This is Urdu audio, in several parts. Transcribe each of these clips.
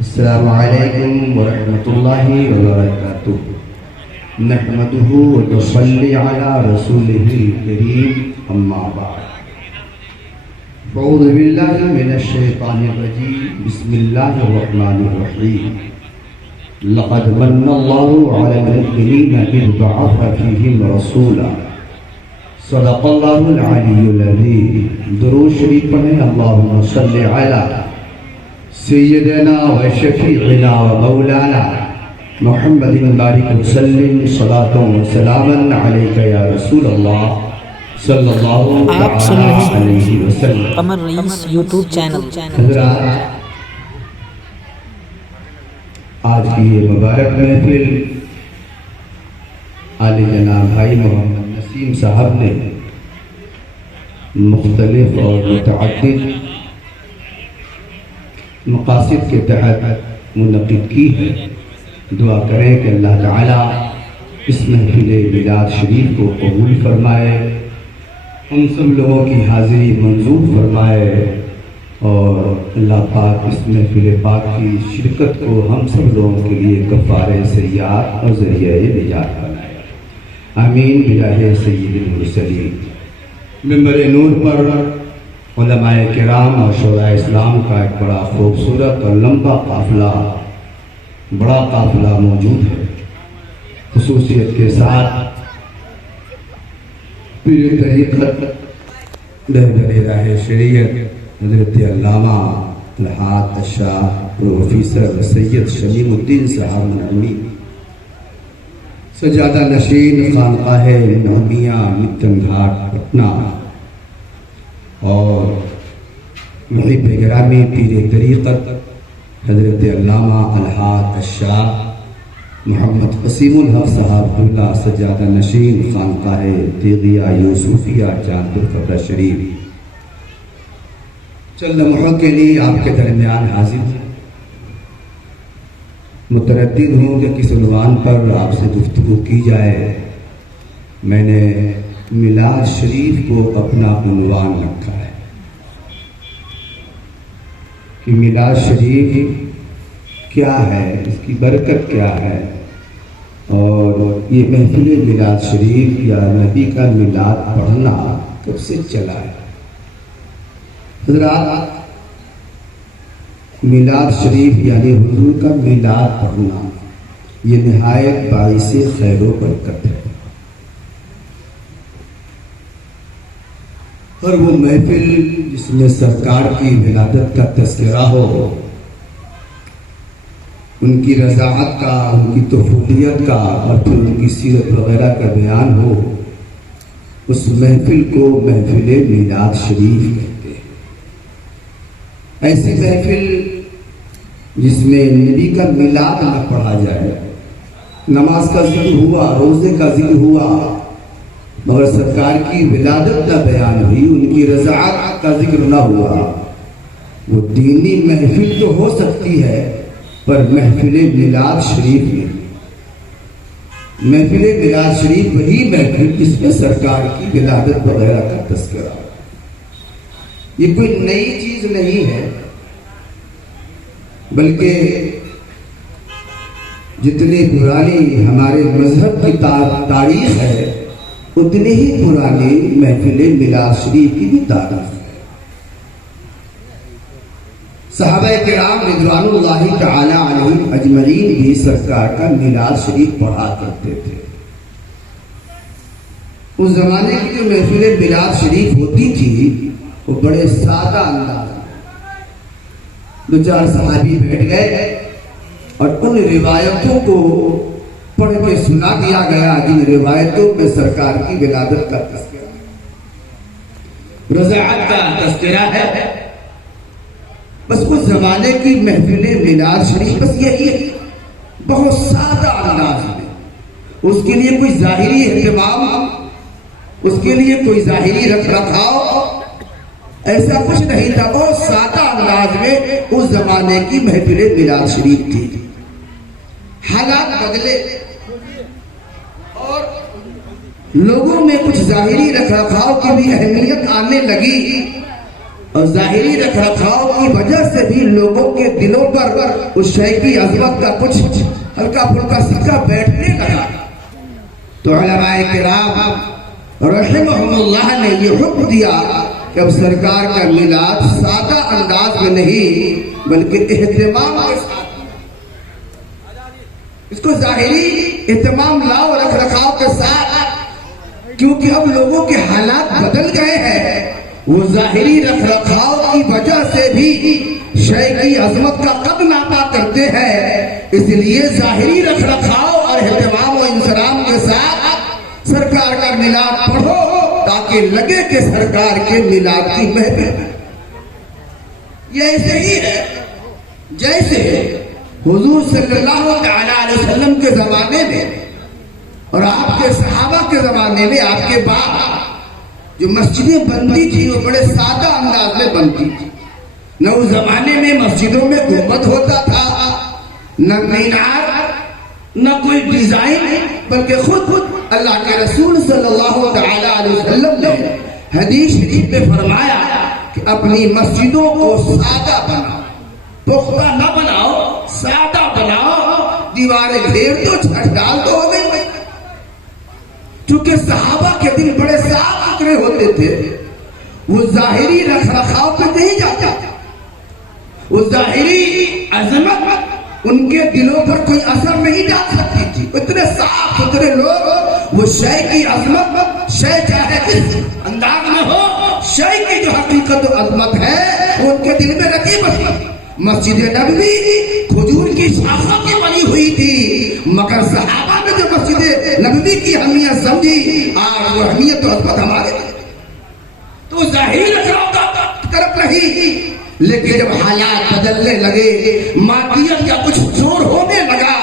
السلام علیکم ورحمۃ اللہ وبرکاتہ نحمده ونصلی علی رسوله الکریم اما بعد اعوذ باللہ من الشیطان الرجیم بسم اللہ الرحمن الرحیم لقد من اللہ علی المؤمنین اذ بعث فیہم رسولا صدق اللہ العلی العظیم۔ درود شریف پڑھیں۔ اللہم صلی علی سیدنا و شفیعنا و مولانا محمد بارک وسلم صلاۃ و سلام علیک یا رسول اللہ صلی اللہ علیہ وسلم۔ قمر رئیس یوٹیوب چینل۔ حضرات، آج کی یہ مبارک محفل عالی جناب بھائی محمد نسیم صاحب نے مختلف اور متعدد مقاصد کے تحت منعقد کی ہے۔ دعا کریں کہ اللہ تعالیٰ اس محفل میلاد شریف کو قبول فرمائے، ہم سب لوگوں کی حاضری منظور فرمائے، اور اللہ پاک اس محفل پاک کی شرکت کو ہم سب لوگوں کے لیے کفارہ سیئات اور ذریعہ نجات بنائے۔ آمین بجاہ سید المرسلین۔ ممبر نور پر علماء کرام اور شورائے اسلام کا ایک بڑا خوبصورت اور لمبا بڑا قافلہ موجود ہے۔ خصوصیت کے ساتھ پیر طریقت رہبر راہ شریعت حضرت علامہ الحاج الشاہ پروفیسر سید شمیم الدین صاحب نعمی، سجادہ نشین خانقاہ نعمیہ متن گھاٹ پٹنہ، اور محب گرامی پیر طریقت حضرت علامہ الحاج الشاہ محمد قسیم الحق صاحب اللہ سجادہ نشین خانقاہ تیغیہ یوسفیہ چاند الفقہ شریف، چند لمحوں کے لیے آپ کے درمیان حاضر ہیں۔ متردد ہوں کہ کس عنوان پر آپ سے گفتگو کی جائے۔ میں نے میلاد شریف کو اپنا عنوان رکھا ہے کہ میلاد شریف کیا ہے، اس کی برکت کیا ہے، اور یہ محفل میلاد شریف یا نبی کا میلاد پڑھنا کب سے چلا ہے۔ حضرات، میلاد شریف یعنی حضور کا میلاد پڑھنا یہ نہایت باعث خیر و برکت ہے، اور وہ محفل جس میں سرکار کی ولادت کا تذکرہ ہو، ان کی رضاعت کا، ان کی طفولیت کا، اور پھر ان کی سیرت وغیرہ کا بیان ہو، اس محفل کو محفل میلاد شریف کہتے ہیں۔ ایسی محفل جس میں نبی کا میلاد نہ پڑھا جائے، نماز کا ذکر ہوا، روزے کا ذکر ہوا، مگر سرکار کی ولادت نہ بیان ہوئی، ان کی رضاعت کا ذکر نہ ہوا، وہ دینی محفل تو ہو سکتی ہے پر محفل میلاد شریف نہیں۔ محفل میلاد شریف وہی محفل جس میں سرکار کی ولادت وغیرہ کا تذکرہ ہو۔ یہ کوئی نئی چیز نہیں ہے، بلکہ جتنی پرانی ہمارے مذہب کی تاریخ ہے، اتنی ہی پرانی محفل میلاد شریف کی بھی تاریخ ہے۔ صحابہ کرام رضوان اللہ تعالی علیہم اجمعین بھی سرکار کا میلاد شریف پڑھا کرتے تھے۔ اس زمانے کی جو محفل میلاد شریف ہوتی تھی وہ بڑے سادہ انداز میں، دو چار صحابی بیٹھ گئے اور ان روایتوں کو پڑھ کے سنا دیا گیا جن روایتوں میں سرکار کی ولادت کا تذکرہ، رضاعت کا تذکرہ ہے۔ بس اس زمانے کی محفل میلاد شریف بس یہی ہے، بہت سادہ انداز میں، اس کے لیے کوئی ظاہری اہتمام، اس کے لیے کوئی ظاہری رکھ رکھاؤ، ایسا کچھ نہیں تھا۔ بہت سادہ انداز میں اس زمانے کی محفل میلاد شریف تھی۔ حالات بدلے اور لوگوں میں کچھ ظاہری رکھ رکھاؤ کی بھی اہمیت آنے لگی، اور ظاہری رکھ رکھاؤ کی وجہ سے بھی لوگوں کے دلوں پر اس شے کی عظمت کا کچھ ہلکا پھلکا سکہ بیٹھنے لگا. تو علماء کرام رحمہم اللہ نے یہ حکم دیا کہ اب سرکار کا میلاد سادہ انداز میں نہیں بلکہ اہتمام کے ساتھ، اس کو ظاہری اہتمام لاؤ رکھ رکھاؤ کے ساتھ، کیونکہ اب لوگوں کے حالات بدل گئے ہیں. وہ ظاہری رکھ رکھاؤ کی وجہ سے بھی شے کی عظمت کا قد ناپا کرتے ہیں. اس لیے ظاہری رکھ رکھاؤ اور اہتمام و انصرام کے ساتھ سرکار کا میلاد پڑھو تاکہ لگے کہ سرکار کے میلاد کی محفل. یہ ایسے ہی ہے جیسے حضور صلی اللہ علیہ وسلم کے زمانے میں اور آپ کے صحابہ کے زمانے میں آپ کے بعد جو مسجدیں بنتی تھی وہ بڑے سادہ انداز میں بنتی تھی. نہ اس زمانے میں مسجدوں میں گنبد ہوتا تھا، نہ مینار، نہ کوئی ڈیزائن، بلکہ خود اللہ کے رسول صلی اللہ علیہ وسلم نے حدیث شریف میں فرمایا کہ اپنی مسجدوں کو سادہ بناؤ، پختہ نہ بناؤ، سادہ بناؤ. دیواریں گھیر دو، چھت ڈال دو، ہو گئی. چونکہ صحابہ کے دل بڑے صاف ستھرے ہوتے تھے، وہ ظاہری رکھ رکھاؤ پہ نہیں جاتا. وہ ظاہری عظمت ان کے دلوں پر کوئی اثر نہیں ڈال سکتی تھی. اتنے صاف ستھرے لوگ وہ شے کی عظمت، شے چاہے کس انداز میں ہو، شے کی جو حقیقت و عظمت ہے وہ ان کے دل میں رکھی بسی. مسجد نبوی کھجور کی شاخوں کی بنی ہوئی تھی، مگر صحابہ نے جو مسجد نبوی کی اہمیت سمجھی، آج وہ اہمیت و عظمت ہمارے تو ظاہری رکھاؤ کا طرف نہیں. لیکن جب حالات بدلنے لگے، مادیت کا کچھ زور ہونے لگا،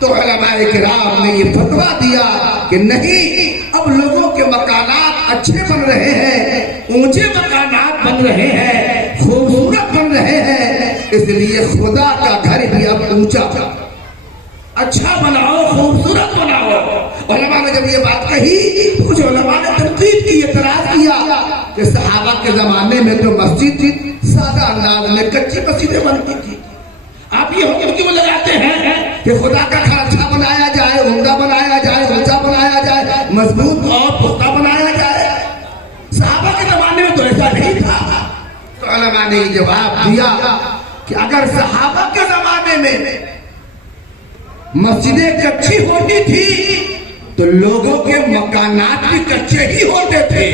تو علماء کرام نے یہ فتویٰ دیا کہ نہیں، اب لوگوں کے مکانات اچھے بن رہے ہیں، اونچے مکانات بن رہے ہیں، خوبصورت بن رہے ہیں، اس لیے خدا کا گھر بھی اب اونچا اچھا بناؤ، خوبصورت بناؤ. علماء نے جب یہ بات کہی تو کچھ علماء نے تنقید کی، اعتراض کیا کہ صحابہ کے زمانے میں تو مسجد تھی سادہ انداز میں، کچی مسجدیں بنتی تھی. آپ یہ حکم کیوں لگاتے ہیں کہ خدا کا گھر اچھا بنایا جائے، عمدہ بنایا جائے، اونچا بنایا جائے، مضبوط اور پختہ بنایا جائے؟ صحابہ کے زمانے میں تو ایسا نہیں تھا. تو علماء نے یہ جواب دیا کہ اگر صحابہ کے زمانے میں مسجدیں کچی ہوتی تھی تو لوگوں کے مکانات بھی کچے ہی ہوتے تھے.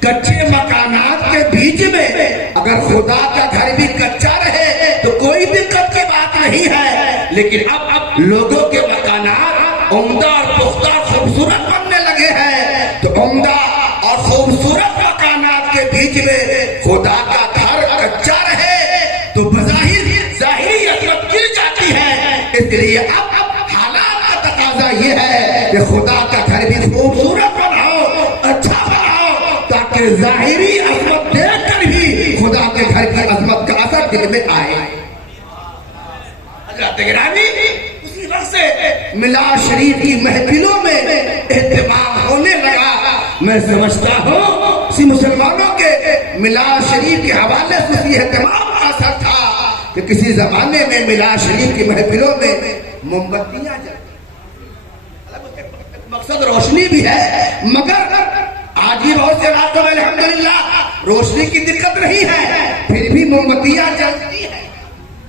کچے مکانات کے بیچ میں اگر خدا کا گھر بھی کچا رہے تو کوئی دقت کی بات نہیں ہے. لیکن اب لوگوں کے مکانات عمدہ اور پختہ خوبصورت بننے لگے ہیں، تو عمدہ اور خوبصورت مکانات کے بیچ میں خدا کا گھر کچا رہے تو بظاہر ظاہری عظمت گر جاتی ہے. اس لیے اب حالات کا تقاضا یہ ہے کہ خدا کا گھر بھی خوبصورت بناؤ، اچھا بناؤ، تاکہ ظاہری عظمت دیکھ کر بھی خدا کے گھر کی عظمت کا اثر دل میں آئے. حضرات گرامی، اسی وقت سے میلاد شریف کی محفلوں میں اہتمام ہونے لگا. میں سمجھتا ہوں اسی مسلمانوں کے میلاد شریف کے حوالے سے اسی اہتمام کا اثر تھا کہ کسی زمانے میں میلاد شریف کی محفلوں میں موم بتیاں جلتی، مقصد روشنی بھی ہے، مگر آج ہی بہت سے علاقوں میں الحمدللہ روشنی کی دقت نہیں ہے، پھر بھی موم بتیاں جلتی ہے.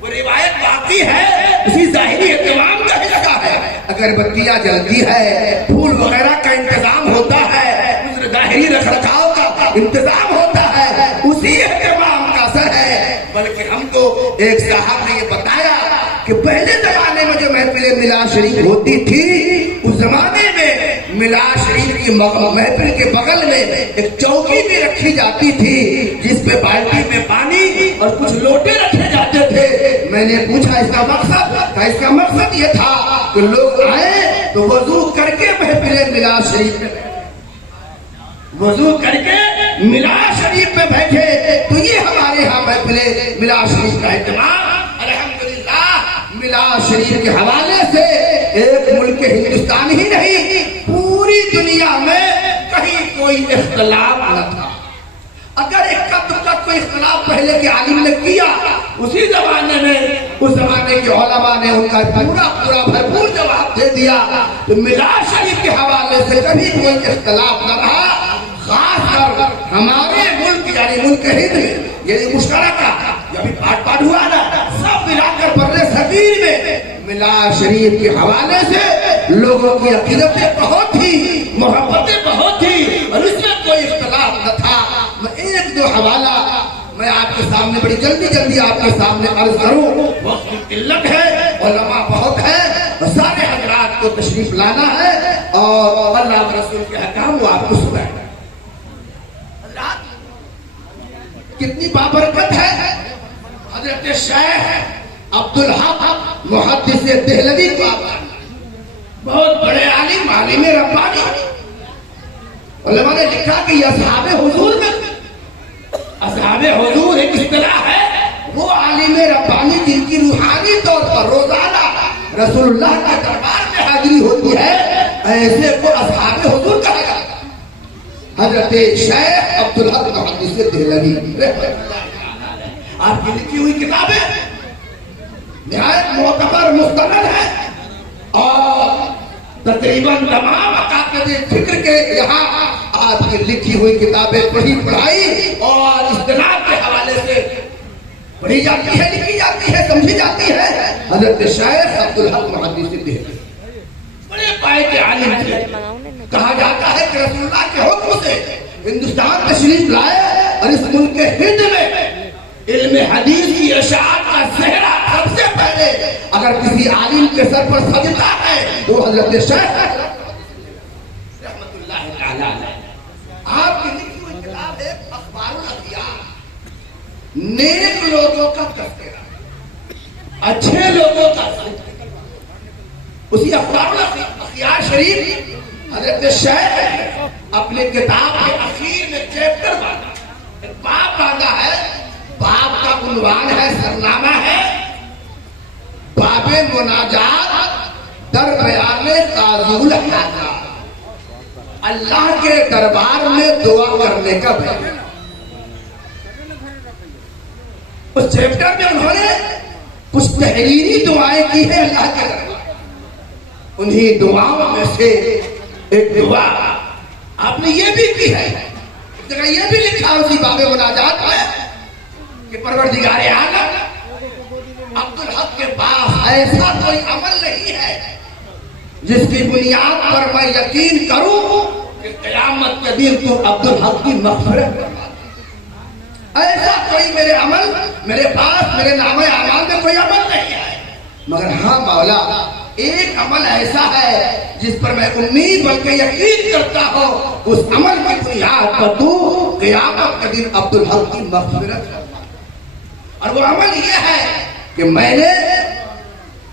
وہ روایت باقی ہے، اسی ظاہری اہتمام کا بھی لگا ہے. اگر بتیاں جلتی ہے، پھول وغیرہ کا انتظام ہوتا ہے، ظاہری رکھ رکھاؤ کا انتظام ہوتا ہے، اسی اہتمام کا اثر ہے. بلکہ ہم کو ایک صاحب نے یہ بتایا کہ پہلے زمانے میں جو محفل میلاد شریف ہوتی تھی، اس زمانے میں میلاد شریف کی محفل کے بغل میں ایک چوکی بھی رکھی جاتی تھی جس پہ بالٹی میں پانی اور کچھ لوٹے رکھے جاتے تھے. میں نے پوچھا اس کا مقصد یہ تھا کہ لوگ آئے تو وضو کر کے محفل میلاد شریف میں وضو کر کے میلاد شریف میں بیٹھے. تو یہ ہمارے یہاں محفل میلاد شریف کا اہتمام الحمدللہ میلاد شریف کے حوالے سے ایک ملک ہندوستان ہی نہیں، پوری دنیا میں کہیں کوئی اختلاف نہ تھا. اگر ایک قد کا کوئی کوئی اختلاف پہلے کے عالم نے کیا، اسی زمانے میں اس زمانے کے علماء نے ان کا پورا بھرپور جواب دے دیا. تو میراث شریف کے حوالے سے کبھی کوئی اختلاف نہ رہا. خاص کر ہمارے ملک یعنی ملک ہند میں یہ مشترکہ جب پاٹ ہوا نا، سب ملا کر بر صغیر میں میراث شریف کے حوالے سے لوگوں کی عقیدتیں بہت تھی، محبتیں بہت تھی، اور اس میں کوئی اختلاف نہ تھا. میں ایک دو حوالہ میں آپ کے سامنے بڑی جلدی آپ کے سامنے عرض کروں. وقت کی قلت ہے، علماء بہت ہے، اور سارے حضرات کو تشریف لانا ہے اور اللہ کے رسول کے احکام وہ آپ کو سنائیں. کتنی بابرکت ہے. حضرت شیخ عبدالحق محدث دہلوی بہت بڑے عالم ربانی. علماء نے لکھا کہ یہ اصحاب حضور میں اصحاب حضور ایک اصطلاح ہے، وہ عالم ربانی جن کی روحانی طور پر روزانہ رسول اللہ کے دربار میں حاضری ہوتی ہے، ایسے کو اصحاب حضور کہا جاتا ہے. حضرت شیخ عبدالحق محدث دہلوی آپ کی لکھی ہوئی کتابیں نہایت معتبر مستند ہے، اور تقریباً تمام عقائد فکر کے یہاں آپ کی لکھی ہوئی کتابیں پڑھائی اور استناد کے حوالے سے پڑھی جاتی ہے، لکھی جاتی ہے، سمجھی جاتی ہے. حضرت شیخ عبدالحق محدث دہلوی بڑے پائے کے عالم تھے. کہا جاتا ہے کہ رسول اللہ کے حکم سے ہندوستان تشریف لائے، اور اس ملک ہند میں علم حدیث کی اشاعت کا صحرا سب سے پہلے اگر کسی عالم کے سر پر سجدہ ہے تو حضرت شیخ رحمت اللہ تعالی علیہ. آپ کی لکھی ہوئی کتاب ہے اخبار الاخیار، نیک لوگوں کا تذکرہ، اچھے لوگوں کا تذکرہ. اسی اخبار الاخیار شریف حضرت شیخ اپنے کتاب کے اخیر میں چیپٹر باندھا، باب باندھا ہے. باب کا عنوان ہے، سرنامہ ہے باب مناجات در بیان قاضی الحاجات، اللہ کے دربار میں دعا کرنے کا بیان. اس چیپٹر میں انہوں نے کچھ تحریری دعائیں کی ہیں اللہ کے دربار. انہی دعاؤں میں سے ایک دعا آپ نے یہ بھی کی ہے، ایک جگہ یہ بھی لکھا اسی باب مناجات میں کہ پروردگار عالم عبدالحق کے پاس ایسا کوئی عمل نہیں ہے جس کی بنیاد پر میں یقین کروں کہ قیامت کے دن تو عبدالحق کی مغفرت کروا دے. ایسا کوئی میرے عمل میرے پاس میرے نامہ اعمال میں کوئی عمل نہیں ہے، مگر ہاں مولا ایک عمل ایسا ہے جس پر میں امید بلکہ یقین کرتا ہوں اس عمل کی بنیاد پر تو قیامت کے دن عبدالحق کی مغفرت کروا. اور وہ عمل یہ ہے کہ میں نے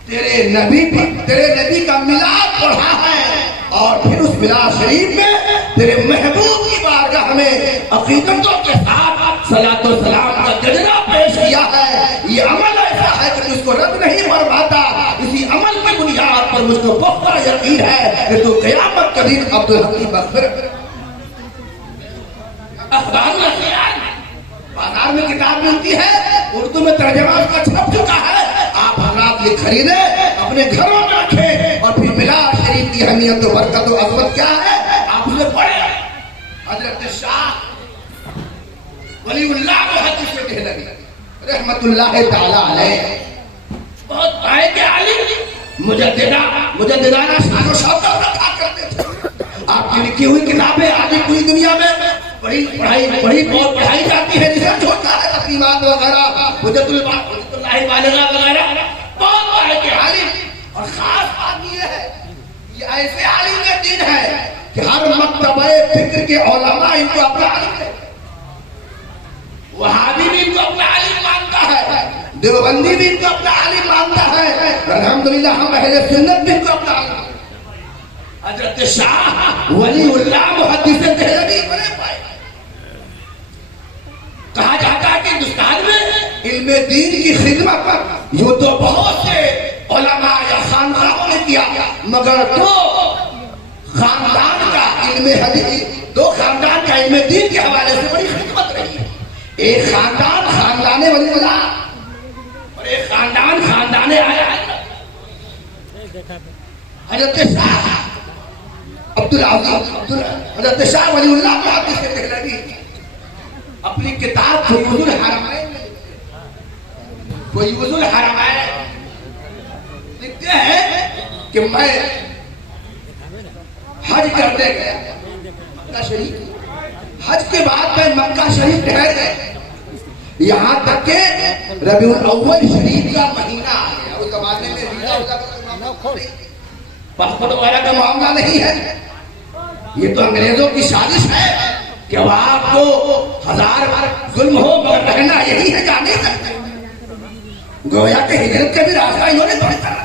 تیرے نبی کا میلاد پڑھا ہے، اور پھر اس میلاد شریف میں تیرے محبوب کی بارگاہ میں عقیدتوں کے ساتھ صلاۃ و سلام کا گجرا پیش کیا ہے. یہ عمل ایسا ہے کہ تجھ کو رد نہیں فرماتا. اسی عمل کی بنیاد پر مجھ کو پختہ یقین ہے کہ تو قیامت کے دن عبدالحق کی مغفرت. اخبار الاخیار بازار میں کتاب ملتی ہے، اردو میں ترجمہ اس کا چھپ چکا ہے. آپ حضرات یہ خریدیں، اپنے گھروں میں رکھیں، اور پھر میلاد شریف کی اہمیت و برکت و عظمت کیا ہے آپ اسے پڑھیں. حضرت شاہ ولی اللہ محدث دہلوی رحمت اللہ تعالی علیہ بہت پائے کے عالم، مجددانہ شان و شوکت رکھا کرتے تھے. آپ کی لکھی ہوئی کتابیں آج پوری دنیا میں پڑھائی جاتی ہے، ریسرچ ہوتا ہے، تقریبات وغیرہ، حجت اللہ بالغہ وغیرہ. بہت پائے کے عالم. اور خاص بات یہ ہے یہ ایسے عالم دین ہے کہ ہر مکتبہ فکر کے علماء ان کو اپنا عالم ہے. وہابی بھی ان کو اپنا عالم مانتا ہے، دیوبندی بھی ان کو اپنا عالم مانتا ہے، الحمدللہ ہم اہل سنت بھی ان کو اپنا عالم. حضرت شاہ ولی اللہ محدث دہلوی بڑے پائے. کہا جاتا ہے کہ ہندوستان میں علم دین کی خدمت پر یوں تو بہت سے علماء یا خاندانوں نے کیا، مگر دو خاندان کا علم دین کے حوالے سے بڑی خدمت رہی ہے. ایک خاندان خاندان ولی اللہ اور ایک خاندان خاندان آیا حضرت شاہ حضرت شاہ ولی اللہ محدث دہلوی اپنی کتاب فیوض الحرمین لکھتے ہیں کہ میں حج کرنے گیا مکہ شریف، حج کے بعد میں مکہ شریف ٹھہر گئے، یہاں تک کہ ربیع الاول شریف کا مہینہ آ گیا۔ اس زمانے میں پاسپورٹ وغیرہ کا معاملہ نہیں ہے، یہ تو انگریزوں کی سازش ہے کہ اب آپ کو ہزار بار ظلم ہو مگر رہنا یہی ہے، جانے سکتے گویا کہ ہجرت کا بھی راستہ انہوں نے توڑ کر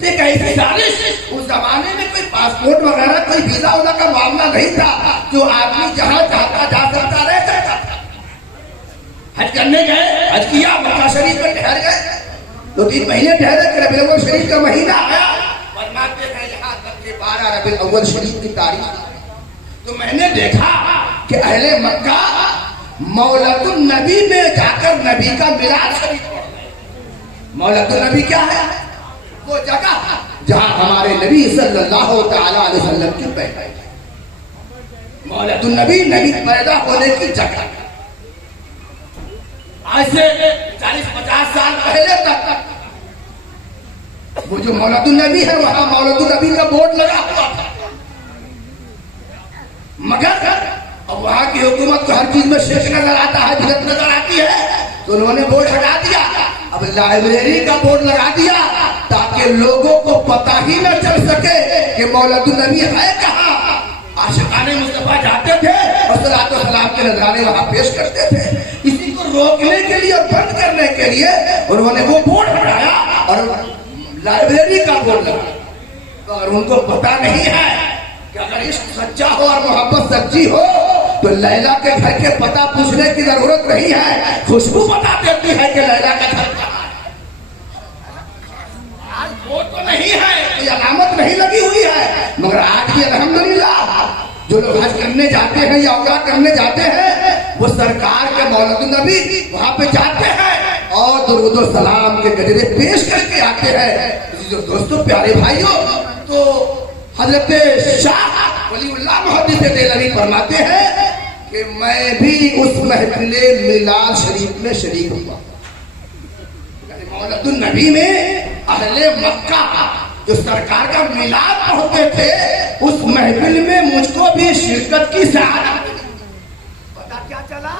ایک ایسی سازش۔ اس زمانے میں کوئی پاسپورٹ وغیرہ کوئی ویزا وغیرہ کا معاملہ نہیں تھا، جو آدمی جہاں چاہتا جا سکتا رہ سکتا تھا۔ حج کرنے گئے، حج کیا، مکہ شریف میں ٹھہر گئے، 2-3 مہینے ٹھہرے کہ ربیع الاول شریف کا مہینہ آیا، فرماتے ہیں یہاں تک کہ 12 ربیع الاول شریف کی تاریخ تو میں نے دیکھا کہ اہل مکہ مولد النبی میں جا کر نبی کا میلاد شریف پڑھ رہے ہیں۔ مولد النبی کیا ہے؟ وہ جگہ جہاں ہمارے نبی صلی اللہ تعالی علیہ وسلم کی پیدائش، مولد النبی نبی پیدا ہونے کی جگہ۔ آج سے 40-50 سال پہلے تک وہ جو مولد النبی ہے وہاں مولد النبی کا بورڈ لگا ہوا تھا، مگر اب وہاں کی حکومت کو ہر چیز میں شیخ نظر آتا ہے، جھلک نظر آتی ہے، تو انہوں نے بورڈ ہٹا دیا، اب لائبریری کا بورڈ لگا دیا تاکہ لوگوں کو پتہ ہی نہ چل سکے کہ مولد النبی ہے کہاں۔ عاشقان مصطفیٰ جاتے تھے اور صلاۃ و سلام کے نذرانے وہاں پیش کرتے تھے، اسی کو روکنے کے لیے اور بند کرنے کے لیے انہوں نے وہ بورڈ ہٹایا اور لائبریری کا بورڈ لگا۔ اور ان کو پتہ نہیں ہے کہ اگر عشق سچا ہو اور محبت سچی ہو تو لیلا کے گھر کے پتہ پوچھنے کی ضرورت نہیں ہے، خوشبو بتا دیتی ہے کہ لیلا کا گھر کہاں ہے۔ آج وہ تو نہیں ہے، کوئی علامت نہیں لگی ہوئی ہے، مگر آج بھی الحمدللہ جو لوگ حج کرنے جاتے ہیں یا عمرہ کرنے جاتے ہیں وہ سرکار کے مولد النبی وہاں پہ جاتے ہیں اور درود و سلام کے گجرے پیش کر کے آتے ہیں۔ جو دوستوں پیارے بھائیوں، تو حضرت شاہ ولی اللہ محدث دہلوی فرماتے ہیں کہ میں بھی اس محفل میلاد شریف میں شریک ہوا، یعنی مولد النبی میں اہل مکہ جو سرکار کا میلاد پڑھتے تھے اس محفل میں مجھ کو بھی شرکت کی سعادت ملی۔ پتہ کیا چلا؟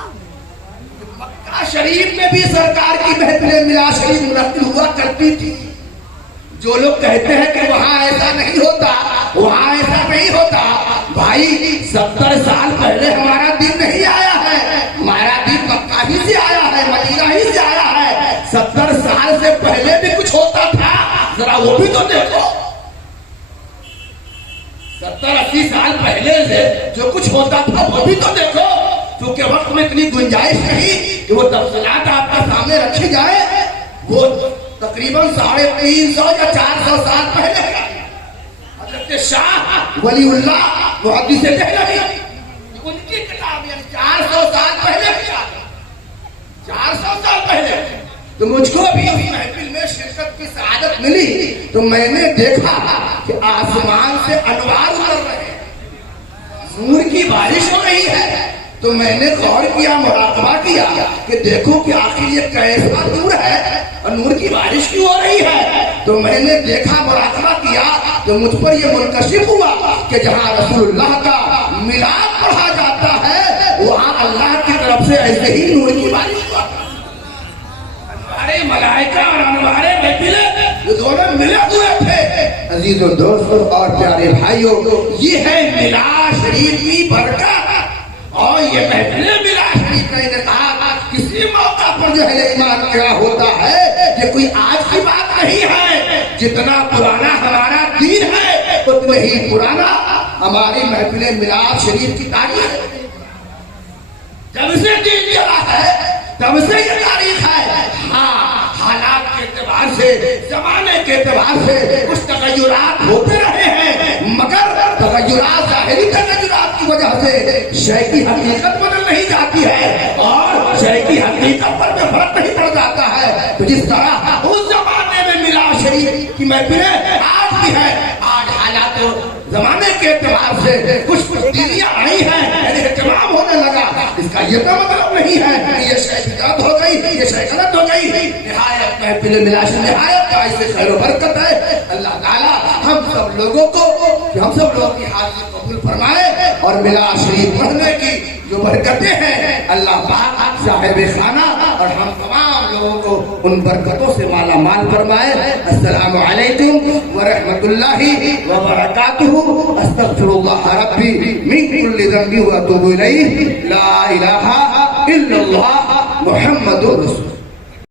مکہ شریف میں بھی سرکار کی محفل میلاد شریف منعقد ہوا کرتی تھی۔ جو لوگ کہتے ہیں کہ وہاں ایسا نہیں ہوتا، وہاں ایسا نہیں ہوتا، بھائی 70 سال پہلے ہمارا دین نہیں آیا ہے، ہمارا دین مکہ ہی سے آیا ہے، مدینہ ہی سے آیا ہے۔ 70 سال سے پہلے بھی کچھ ہوتا تھا، ذرا وہ بھی تو دیکھو۔ 70-80 سال پہلے سے جو کچھ ہوتا تھا وہ بھی تو دیکھو، کیونکہ وقت میں اتنی گنجائش نہیں کہ وہ تفصیلات آپ کا سامنے رکھی جائے۔ وہ تقریباً 350 یا 400 سال پہلے کا حضرت شاہ ولی اللہ محدث دہلوی ان کی کتاب، یعنی 400 سال پہلے کی بات، 400 سال پہلے۔ تو مجھ کو بھی اس محفل میں شرکت کی سعادت ملی تو میں نے دیکھا کہ آسمان سے انوار اتر رہے ہیں، نور کی بارش ہو رہی ہے۔ تو میں نے غور کیا، مراقبہ کیا کہ دیکھو کہ آخر یہ کیسا نور ہے اور نور کی بارش کیوں ہو رہی ہے۔ تو میں نے دیکھا، مراقبہ کیا تو مجھ پر یہ منکشف ہوا کہ جہاں رسول اللہ کا میلاد پڑھا جاتا ہے وہاں اللہ کی طرف سے ایسے ہی نور کی بارش ہوا۔ انوارے ملائکہ اور انوارے محفل یہ دونوں ملے ہوئے تھے۔ عزیزو دوستو اور پیارے بھائیو، یہ ہے میلاد شریف کی برکت۔ اور یہ محفل میلاد شریف کا انعقاد کسی موقع پر جو ہے ایمان کیا ہوتا ہے، یہ کوئی آج کی بات نہیں ہے۔ جتنا پرانا ہمارا دین ہے اتنا ہی پرانا ہماری محفل میلاد شریف کی تاریخ ہے۔ جب سے دین چلا ہے تب سے یہ تاریخ ہے۔ ہاں، حالات کے اعتبار سے، زمانے کے اعتبار سے کچھ تغیرات ہوتے رہے ہیں، مگر تغیرات ظاہری تغیرات کی وجہ سے شے کی حقیقت بدل نہیں جاتی ہے اور شے کی حقیقت پر بھی فرق نہیں پڑ جاتا ہے. تو جس طرح اس زمانے میں ملا شریف کی محفلیں آج بھی ہے، آج حالات زمانے کے اعتبار سے کچھ تبدیلیاں آئی ہیں، یعنی اہتمام ہونے لگا. اس کا یہ تو مطلب نہیں ہے کہ یہ شے غلط ہو گئی، یہ شے غلط ہو گئی. نہایت محفل ملا شریف نہایت باعث خیر و برکت ہے. اللہ تعالیٰ ہم سب لوگوں کو، ہم سب لوگوں کی حاضری قبول فرمائے اور ملا شریف پڑھنے کی جو برکتیں ہیں اللہ پاک صاحب خانہ اور ہم تمام لوگوں کو ان برکتوں سے مالا مال فرمائے. السلام علیکم ورحمۃ اللہ وبرکاتہ. استغفر اللہ ربی من کل ذنب واتوب الیہ. لا الہ الا اللہ محمد رسول